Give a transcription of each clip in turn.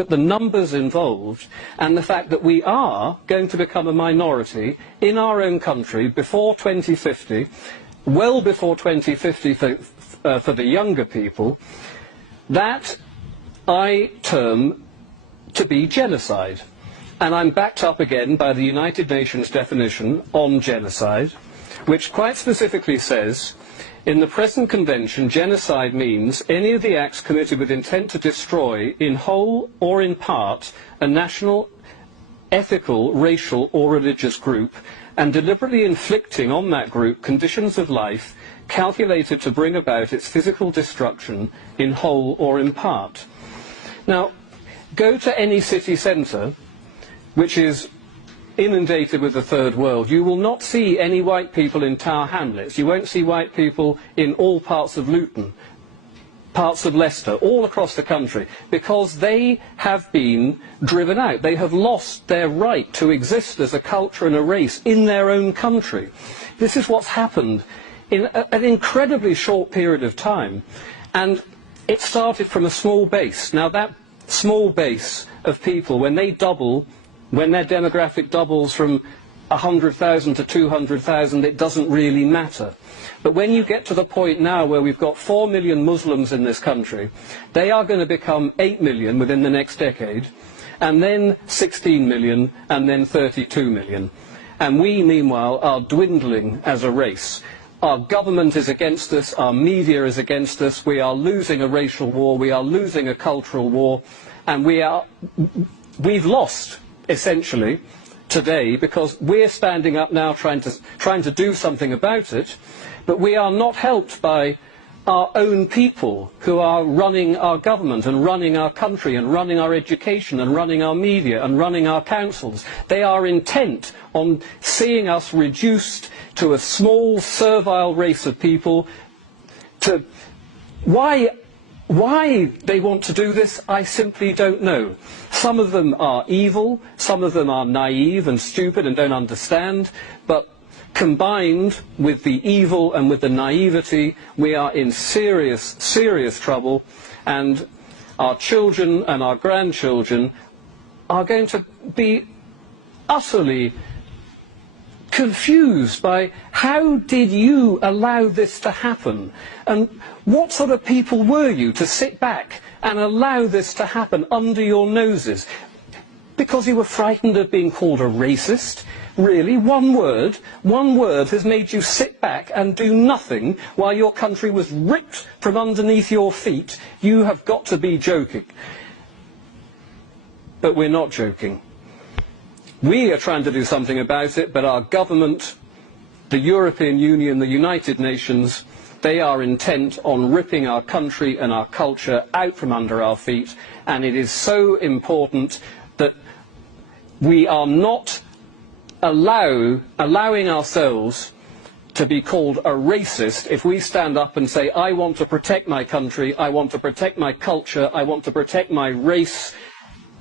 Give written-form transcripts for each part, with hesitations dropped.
look at the numbers involved and the fact that we are going to become a minority in our own country before 2050, well before 2050 for the younger people, that I term to be genocide. And I'm backed up again by the United Nations definition on genocide, which quite specifically says, in the present convention, genocide means any of the acts committed with intent to destroy, in whole or in part, a national, ethical, racial or religious group, and deliberately inflicting on that group conditions of life calculated to bring about its physical destruction, in whole or in part. Now, go to any city centre which is inundated with the third world. You will not see any white people in Tower Hamlets. You won't see white people in all parts of Luton, parts of Leicester, all across the country, because they have been driven out. They have lost their right to exist as a culture and a race in their own country. This is what's happened in an incredibly short period of time, and it started from a small base. Now that small base of people, when they double, when their demographic doubles from 100,000 to 200,000, it doesn't really matter. But when you get to the point now where we've got 4 million Muslims in this country, they are going to become 8 million within the next decade, and then 16 million, and then 32 million. And we, meanwhile, are dwindling as a race. Our government is against us, our media is against us, we are losing a racial war, we are losing a cultural war, and we've lost, essentially, today, because we're standing up now trying to do something about it, but we are not helped by our own people who are running our government and running our country and running our education and running our media and running our councils. They are intent on seeing us reduced to a small, servile race of people. Why they want to do this, I simply don't know. Some of them are evil, some of them are naive and stupid and don't understand, but combined with the evil and with the naivety, we are in serious, serious trouble, and our children and our grandchildren are going to be utterly confused by how did you allow this to happen, and what sort of people were you to sit back and allow this to happen under your noses? Because you were frightened of being called a racist? Really? One word has made you sit back and do nothing while your country was ripped from underneath your feet? You have got to be joking. But we're not joking. We are trying to do something about it, but our government, the European Union, the United Nations, they are intent on ripping our country and our culture out from under our feet, and it is so important that we are not allowing ourselves to be called a racist if we stand up and say, I want to protect my country, I want to protect my culture, I want to protect my race.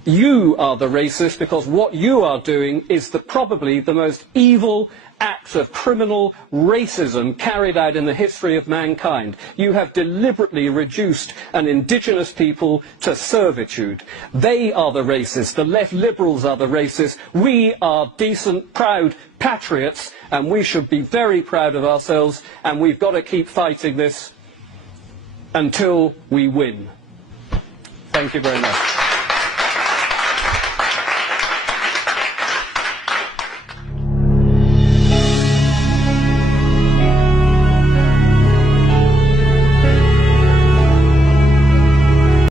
You are the racist, because what you are doing is probably the most evil act of criminal racism carried out in the history of mankind. You have deliberately reduced an indigenous people to servitude. They are the racists. The left liberals are the racists. We are decent, proud patriots, and we should be very proud of ourselves, and we've got to keep fighting this until we win. Thank you very much.